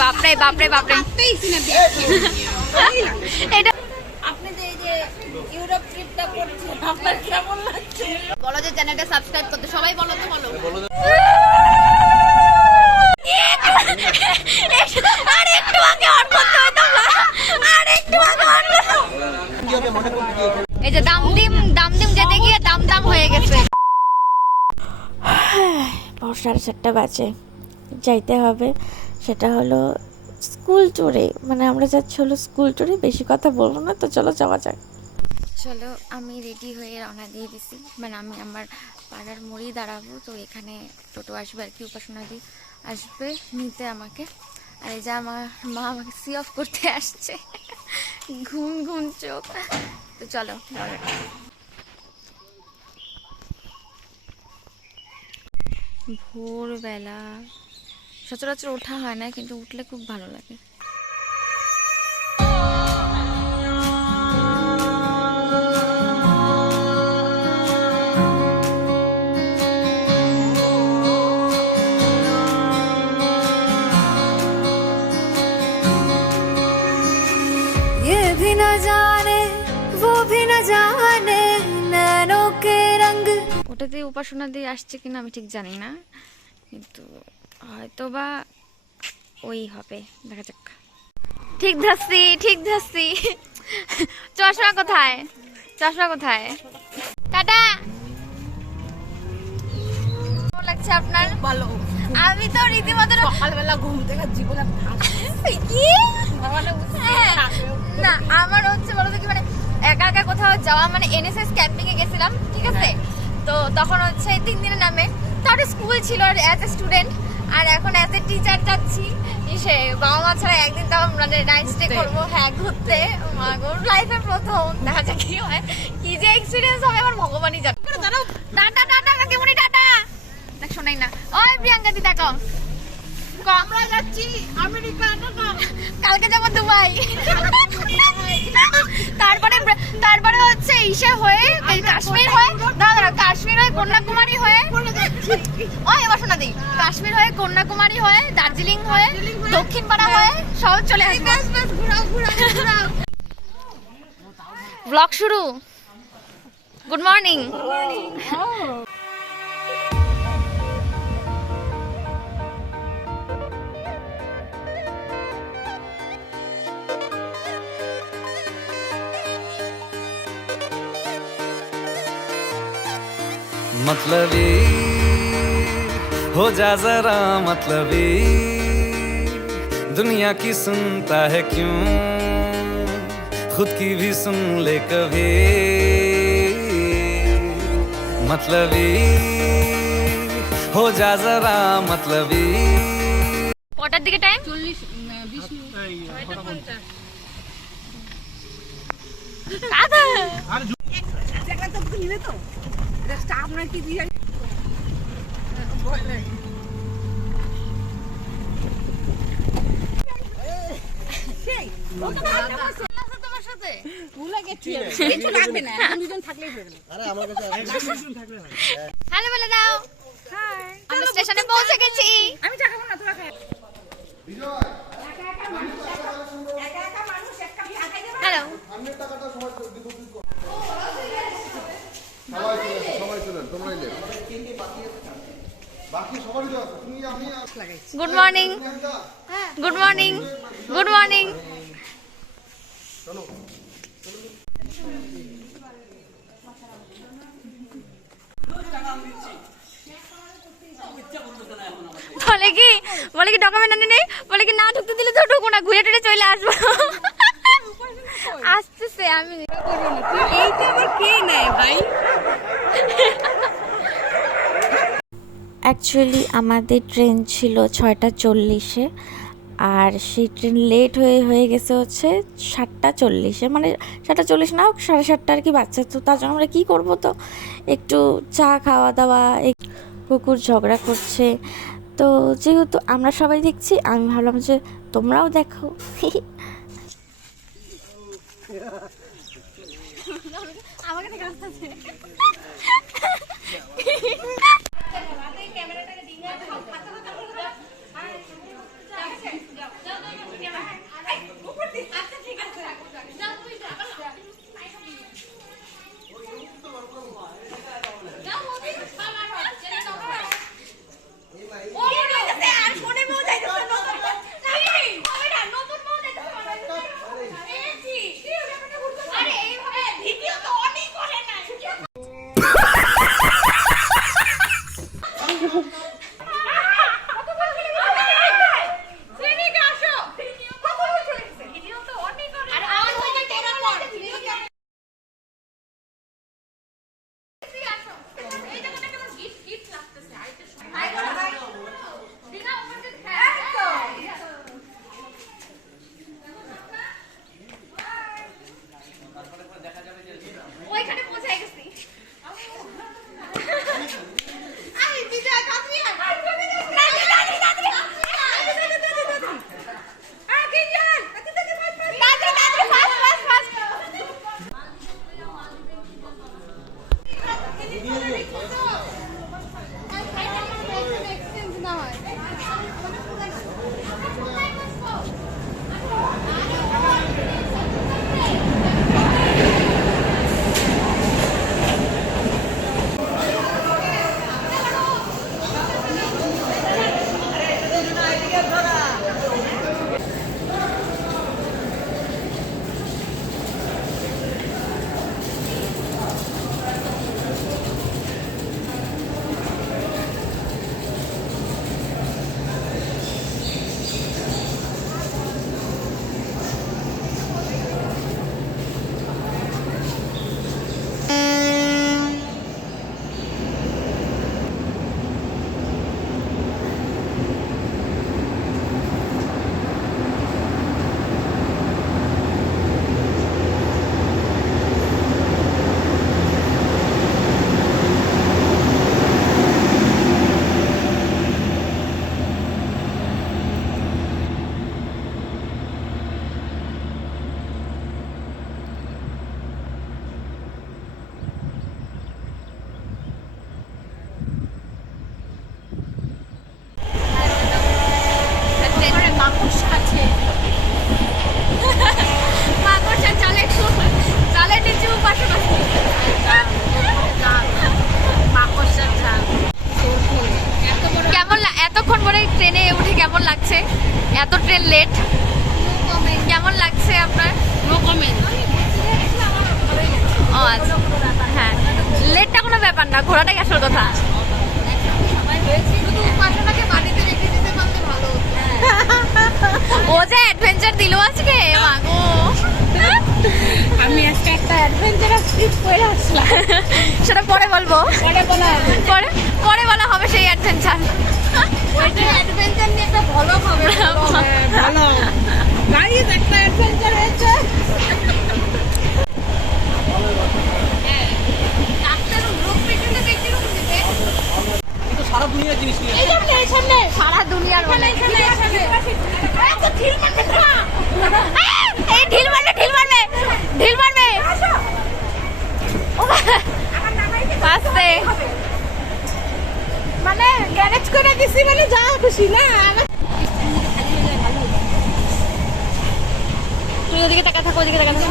বাপরে বাপরে বাপরে। এটা আপনি যে এই যে ইউরোপ ট্রিপটা করছেন আপনার কেমন লাগছে? বলো যে চ্যানেলটা সাবস্ক্রাইব করতে সবাই বলো তো বলো। আর একটু আগে অন করতে হতো আর একটু আগে অন এই যে দামদিম দামদিম যেতে গিয়ে দাম দাম হয়ে গেছে। সাড়ে চারটা বাজে। যাইতে হবে। সেটা হলো স্কুল ট্যুরে মানে আমরা যাচ্ছি হলো স্কুল ট্যুরে বেশি কথা বলব না, তো চলো যাওয়া যাক। চলো, আমি রেডি হয়ে রওনা দিয়ে দিছি। মানে আমি আমার পাড়ার মোড়েই দাঁড়াবো, তো এখানে টোটো আসবে আর কি, উপাসনা দি আসবে, নিতে আমাকে। আর এই যে আমার মা আমাকে সি অফ করতে আসছে। ঘুম ঘুম, চোখ। তো চলো ভোরবেলা সচরাচর ওঠা হয় না কিন্তু উঠলে খুব ভালো লাগে ये भी न जाने वो भी न जाने नैनों के रंग ওটাতে উপাসনা দিয়ে আসছে কিনা আমি ঠিক জানি না কিন্তু হয়তো বা ওই হবে। দেখা যাক। ঠিক ধরছি ঠিক ধরছি। চশমা কোথায়? চশমা কোথায়? টাটা! লাগছে আপনার? ভালো। আমি তো রীতিমতো সকালবেলা ঘুম থেকে জীবনে কি? হ্যাঁ। না আমার হচ্ছে বলতো কি মানে একা একা কোথাও যাওয়া মানে এনএসএস ক্যাম্পিং এ গেছিলাম ঠিক আছে? তো তখন হচ্ছে তিন দিনের নামে তার স্কুল ছিল আর অ্যাজ এ স্টুডেন্ট আর এখন অ্যাজ এ টিচার যাচ্ছি সে বাবা মা ছাড়া একদিন তাও মানে নাইট স্টে করব হ্যাঁ ঘুরতে। লাইফে প্রথম দেখা যাক কি হয়। কি যে এক্সপিরিয়েন্স হবে আমার ভগবানই জানে। টাটা টাটা কাকিমুনি টাটা শোনাই না। ওই প্রিয়াঙ্কা দি দেখো আমরা যাচ্ছি আমেরিকা কালকে যাব দুবাই। তারপরে তারপরে হচ্ছে ইসে হয়ে কাশ্মীর হয়ে দাঁড়া কাশ্মীর হয়ে কন্যাকুমারী হয়ে ও এবার শোনা দিই কাশ্মীর হয়ে কন্যাকুমারী হয়ে দার্জিলিং হয়ে দক্ষিণ পাড়া হয়ে। সব চলে আসব। ব্লগ শুরু। গুড মর্নিং मतलबी हो जा जरा मतलबी दुनिया की सुनता है क्यों खुद की भी सुन ले कभी मतलबी हो जा जरा मतलबी কটার দিকে টাইম চল্লিশ বিশ মিনিট স্টাফ নাকি দিয়ে ভয় সেই ও তো ভালো আছে সাথে। ভুলে গেছি কিছু লাগবে না এখন দুজন থাকলেই হয়ে গেল হ্যালো বলে দাও। আমরা স্টেশনে পৌঁছে গেছি। আমি চা খাব না তোরা খাই hello. Good morning good morning good morning বলে কি? বলে কি ডকুমেন্ট আনে নেই? বলে কি না ঢুকতে দিলে তো ঢুকো না ঘুরে টুরে চলে আসব। আসতেছে আমি এইটা আবার কে নেয় ভাই? অ্যাকচুয়ালি আমাদের ট্রেন ছিল ছয়টা চল্লিশে, আর সেই ট্রেন লেট হয়ে হয়ে গেছে হচ্ছে সাতটা চল্লিশে। মানে সাতটা চল্লিশ না হোক, সাড়ে সাতটা আর কি বাচ্চা তো তার জন্য আমরা কী করব তো? একটু চা খাওয়া দাওয়া কুকুর ঝগড়া করছে। তো যেহেতু আমরা সবাই দেখছি, আমি ভাবলাম যে তোমরাও দেখো। এত ট্রেন লেট কেমন লাগছে আপনার? ও আচ্ছা। হ্যাঁ। লেটটা কোনো ব্যাপার না ঘোরাটাই আসল কথা। ও যে অ্যাডভেঞ্চার দিল আজকে মাগো। আমি আজকে একটা অ্যাডভেঞ্চারাস ট্রিপ করে আসলাম। সেটা পরে বলব। পরে বলা পরে পরে বলা হবে সেই অ্যাডভেঞ্চার ওইটা অ্যাডভেঞ্চার নিয়ে একটা ভালো হবে। ভালো গাইস একটা অ্যাডভেঞ্চার হয়েছে এই সামনে এই সামনে সারা দুনিয়ার ঢিল মারবে ঢিল মারবে ঢিল মারবে মানে গ্যারেজ করে দিছি মানে যা খুশি না তুই ওদিকে তাকা থাকো ওদিকে তাকা থাকো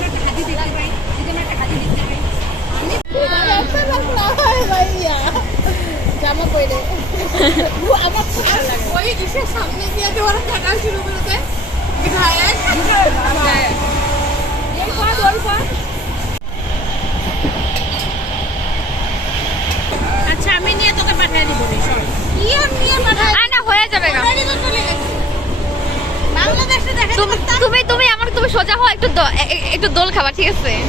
জামা পরে আমার ওই ইসের সামনে দিয়ে দেওয়ার টাকা শুরু করতে বিধায়ক এই পদ ওই পদ আচ্ছা আমি নিয়ে তোকে পাঠিয়ে দিব কি আর নিয়ে পাঠাই আয় না হয়ে যাবে না বাংলাদেশে দেখা তুমি তুমি তুমি আমার তুমি সোজা হও একটু একটু দোল খাবার ঠিক আছে?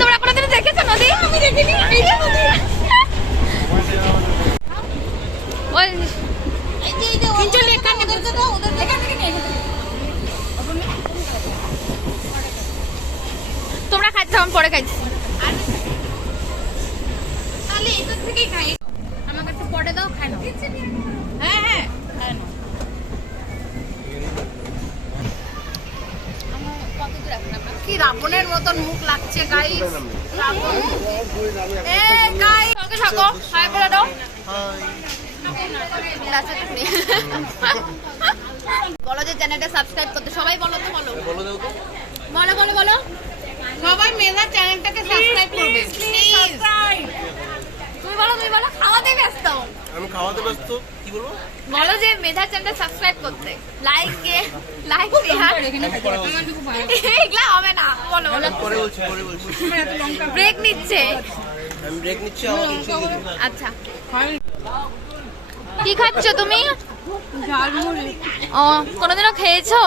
তোমরা দেখেছ নদী? আমি দেখিনি। এইটা নদী। তোমরা খাইছো আমি পরে খাইছি তাহলে খাই। আমাকে একটু পরে দাও খাই নাও। হ্যাঁ হ্যাঁ খাই নাও। কি রাবণের মতন মুখ লাগছে গাইস রাবণ। এ গাইস সঙ্গে থাকো হাই বলে দাও। বলো যে চ্যানেলটা সাবস্ক্রাইব করতে সবাই বলো তো বলো। বলো বলো বলো সবাই মেধা চ্যানেলটাকে সাবস্ক্রাইব করবে। প্লিজ বলো তুমি বলো খাওয়াতে ব্যস্ত। আমি খাওয়াতে ব্যস্ত কি বলব? বলো যে মেধা চ্যানেলটা সাবস্ক্রাইব করতে। লাইক লাইক শেয়ার এগুলা হবে না বলো বলো। পরে বলছি পরে বলছি। ব্রেক নিচ্ছে। আমি ব্রেক নিচ্ছি আচ্ছা। কি খাচ্ছ তুমি? ও কোনোদিনও খেয়েছো?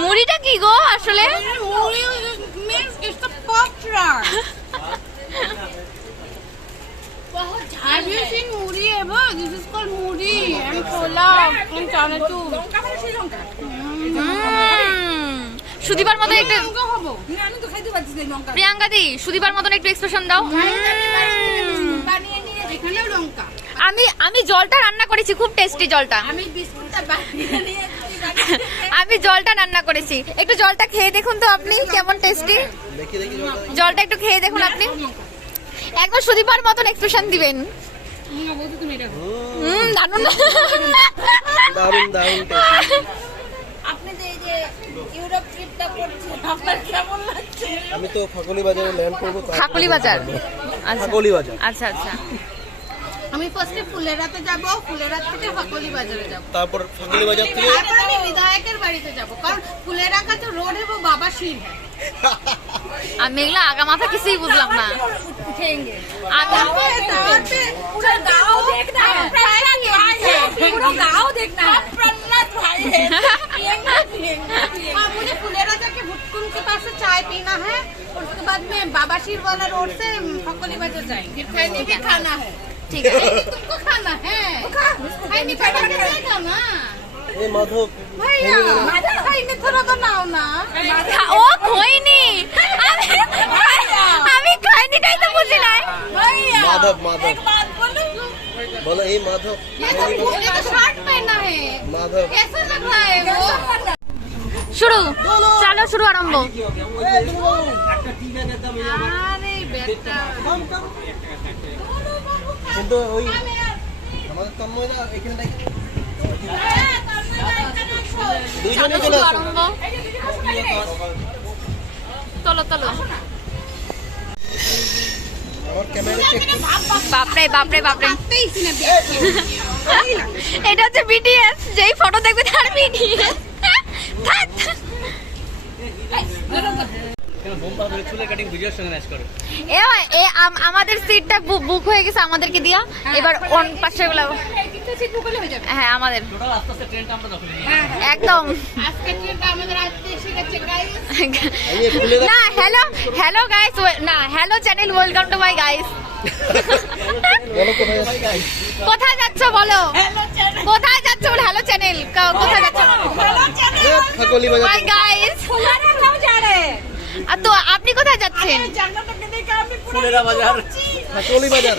মুড়িটা কি গো আসলে? মুড়ি means it's a potra Have you seen muri ever? This is called muri. And chola and chanatu. উম, সুদীপার মতো একটু লঙ্কা হব। আমি তো খাইতে পারছি না লঙ্কা প্রিয়াঙ্কা দি সুদীপার মতন একটু এক্সপ্রেশন দাও আমি আমি জলটা রান্না করেছি খুব টেস্টি জলটা। আমি বিস্কুটটা বানিয়ে নিয়ে আমি জলটা রান্না করেছি। একটু জলটা খেয়ে দেখুন তো আপনি কেমন টেস্টি। জলটা একটু খেয়ে দেখুন আপনি। একবার সুদীপার মতন এক্সপ্রেশন দিবেন। আমি তো খাকলি বাজারে ল্যান্ড খাকলি বাজার। আচ্ছা। খাকলি বাজার। আচ্ছা আচ্ছা। আমি ফার্স্টে ফুলেরাতে যাব ফুলেরা থেকে বাজারে যাব। তারপর বাজার থেকে আমি বিধায়কের বাড়িতে যাব কারণ ফুলেরা কাছে রোড এবং বাবা শিল আমি এগুলো আগা মাথা কিছুই বুঝলাম না उठेंगे আমি पूरा गांव देखना है पूरा गांव देखना है प्रन्नत भाई है हाँ मुझे फुलेरा जाके भुटकुन के पास से चाय पीना है और उसके बाद में बाबा शीर वाला रोड से फकोली बाजार जाएंगे खैनी भी खाना है ঠিক আছে तुमको खाना है खैनी खाना रहेगा ना এই মাধব भैया खैनी थोड़ा बनाओ ना খা- ও খইনি আমি আমি খাইনিটাই তো বুঝি নাই भैया মাধব মাধব एक बात बोलूं বলো এই মাধব ये तो ये तो शर्ट पहना है মাধব कैसा लग रहा है वो শুরু চলো শুরু আরম্ভ अरे बेटा কিন্তু ওই আমাদের তন্ময় না এখানে নাকি দুইজনে চলে বাপরে বাপরে বাপরে। এটা হচ্ছে বিটিএস যেই ফটো দেখবে তার বিটিএস আমাদের সিটটা বুক হয়ে গেছে আমাদেরকে দিয়া। এবার অন পাশে গুলো। হ্যাঁ আমাদের। একদম। না হ্যালো হ্যালো গাইস না hello channel welcome to my guys কোথায় যাচ্ছি বলো? কোথায় যাচ্ছ বলো? হ্যালো চ্যানেল কোথায় যাচ্ছ? মাই গাইস তো আপনি কোথায় যাচ্ছেন? ফুলেরা বাজার। বাজার।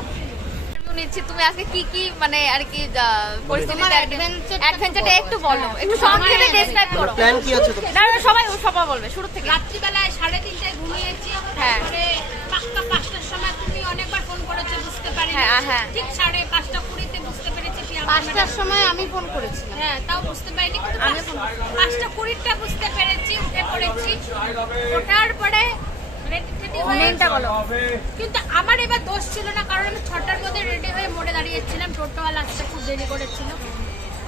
নিচ্ছি তুমি আজকে কি কি মানে আর কি পরিস্থিতিতে অ্যাডভেঞ্চারটা একটু বলো। একটু সংক্ষেপে ডেসক্রাইব করো। প্ল্যান কি আছে তো না সবাই সবাই বলবে শুরু থেকে। রাত্রিবেলায় সাড়ে তিনটায় ঘুমিয়েছি হ্যাঁ। তারপরে পাঁচটা পাঁচটার সময় তুমি অনেকবার ফোন করেছ বুঝতে পারি হ্যাঁ, হ্যাঁ। ঠিক সাড়ে পাঁচটা কুড়িতে বুঝতে পেরেছি পাঁচটার সময় আমি ফোন করেছি হ্যাঁ তাও বুঝতে পারিনি কিন্তু পাঁচ- পাঁচটা কুড়িটা বুঝতে পেরেছি উঠে পড়েছি। ওঠার পরে হয়ে- মেনটা বলো। কিন্তু আমার এবার দোষ ছিল না কারণ আমি ছটার মধ্যে রেডি হয়ে মোড়ে দাঁড়িয়েছিলাম টোটোওয়ালা আসতে খুব দেরি করেছিল।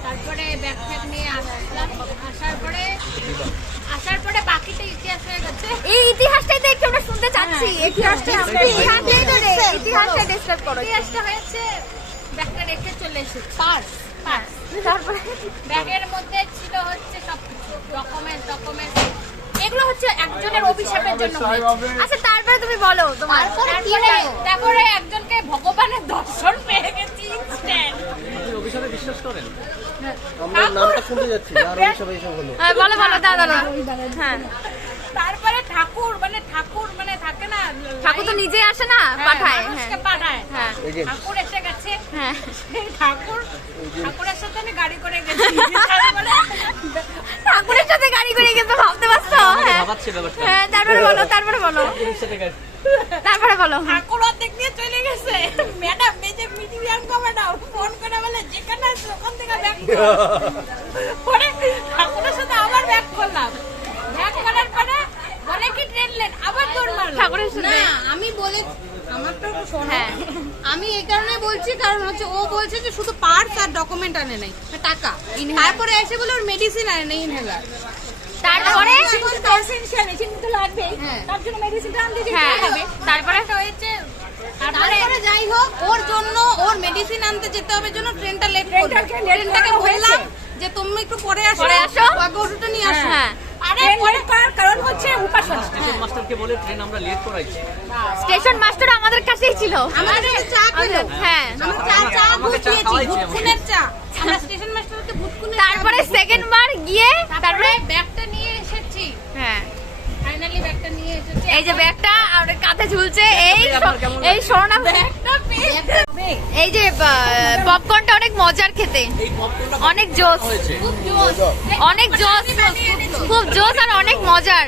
তারপরে ব্যাগ ফ্যাগ নিয়ে আসলাম। আসার পরে আসার পরে বাকিটা ইতিহাস হয়ে গেছে। এই ইতিহাসটাই তো একটু আমরা শুনতে চাচ্ছি। ইতিহাসটা ইতিহাসটাই তো ইতিহাসটা ডেসক্রাইব করো। ইতিহাসটা হয়েছে ব্যাগটা রেখে চলে এসেছি। Purse purse. তারপরে? ব্যাগের মধ্যে ছিল হচ্ছে সব কিছু ডকুমেন্ট ডকুমেন্ট এগুলো হচ্ছে একজনের অভিশাপের জন্য আচ্ছা তারপরে তুমি বলো তোমার তারপরে একজনকে ভগবানের দর্শন পেয়ে গেছি instant। আমরা নামটা শুনতে যাচ্ছি আর ওই সবাই এসব হলো। হ্যাঁ বলো বলো দাদা। হ্যাঁ। তারপরে ঠাকুর মানে ঠাকুর মানে থাকে না ঠাকুর তো নিজে আসে না হ্যাঁ, পাঠায় হ্যাঁ। পাঠায়। হ্যাঁ। ঠাকুর এসে গেছে। হ্যাঁ। ঠাকুর ঠাকুরের সাথে আমি গাড়ি করে গেছি। ঠাকুরের সাথে গাড়ি করে গেছে ভাবতে পারছ? হ্যাঁ। হ্যাঁ তারপরে বলো তারপরে বলো। তারপরে বলো। ঠাকুর অর্ধেক নিয়ে চলে গেছে। ম্যাডাম এই যে মিডিয়াঙ্কা ম্যাডাম। ফোন করে বলে যেখানে আছে ওখান থেকে ব্যাক পরে ঠাকুরের সাথে আবার ব্যাক করলাম ব্যাক করার পরে বলে কি ট্রেন লেন আবার দৌড় মারলাম ঠাকুরের সাথে। আমি বলে আমার শোনো। হ্যাঁ। আমি এই কারণে বলছি কারণ হচ্ছে ও বলছে যে শুধু পার্স আর ডকুমেন্ট আনে নাই টাকা। তারপরে এসে বলে ওর মেডিসিন আনে নাই ইনহেলার তারপরে? হ্যাঁ। হ্যাঁ তারপরে? হয়েছে তারপরে? যাই হোক ওর জন্য ওর মেডিসিন আনতে যেতে হবে জন্য ট্রেনটা লেট করল। ট্রেনটাকে বললাম যে তুমি একটু পরে আসো পরে আসো। ওষুধটা নিয়ে আসো। হ্যাঁ। আরে পরে করার কারণ হচ্ছে উপাসনা। মাস্টারকে বলে ট্রেন আমরা লেট করাইছি। স্টেশন মাস্টার আমাদের কাছেই ছিল। আমাদের চা হ্যাঁ। চা চা আমাকে দুধ চা দিয়েছি খাওয়াইছে আমাকে। ভুটকুনের চা। আমরা স্টেশন মাস্টারকে ভুটকুনের তারপরে সেকেন্ড বার গিয়ে তারপরে ব্যাগটা নিয়ে এসেছি। হ্যাঁ। এই যে ব্যাগটা আর কাঁধে ঝুলছে। এই এই সোনা এই যে পপকর্নটা অনেক মজার খেতে। অনেক জোস। অনেক জোস। খুব জোস আর অনেক মজার।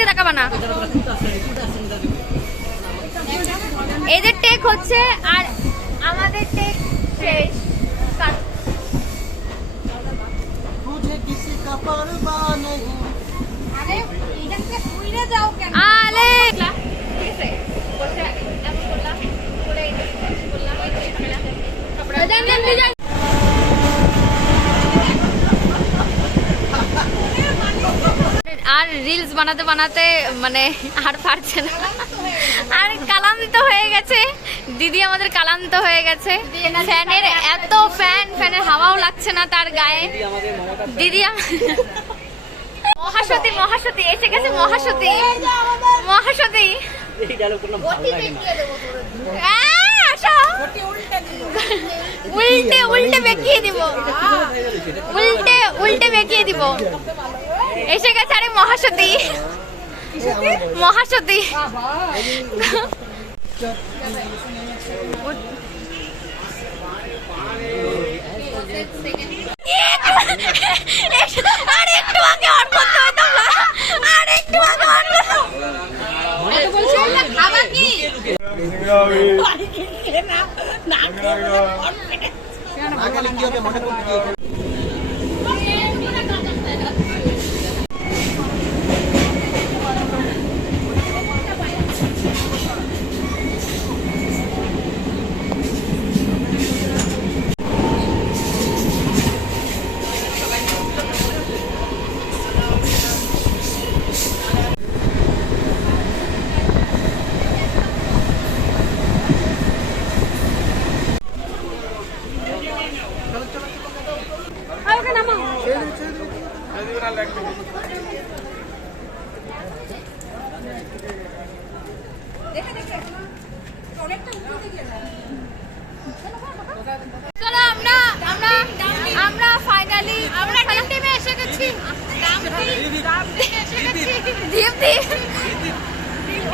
দিকে তাকাবা না। এদের টেক হচ্ছে আর আমাদের টেক শেষ কাট- আর রিলস বানাতে বানাতে মানে আর পারছে না। আর কালান্তিত হয়ে গেছে। দিদি আমাদের কালান্ত হয়ে গেছে। ফ্যানের এত ফ্যান ফ্যানের হাওয়াও লাগছে না তার গায়ে। দিদি মহাসতী মহাসতী এসে গেছে মহাসতী। মহাসতী। আসো উল্টে উল্টে বেঁকিয়ে দিব। উল্টে উল্টে বেঁকিয়ে দিব। এসে গেছে আরে মহাসতী মহাসতী আর একটু আগে অন করতে হতো আর একটু আগে অন করতে খাবার কি না গেলে কি হবে মাঠে করতে কি হবে? চলো আমরা আমরা আমরা ফাইনালি আমরা টিম টিমে এসে গেছি দীপ্তি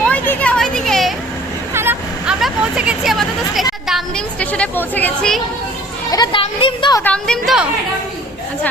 ওইদিকে ওইদিকে। আমরা পৌঁছে গেছি আপাতত স্টেশন দামদিম স্টেশনে পৌঁছে গেছি। এটা দামদিম তো দামদিম তো। আচ্ছা।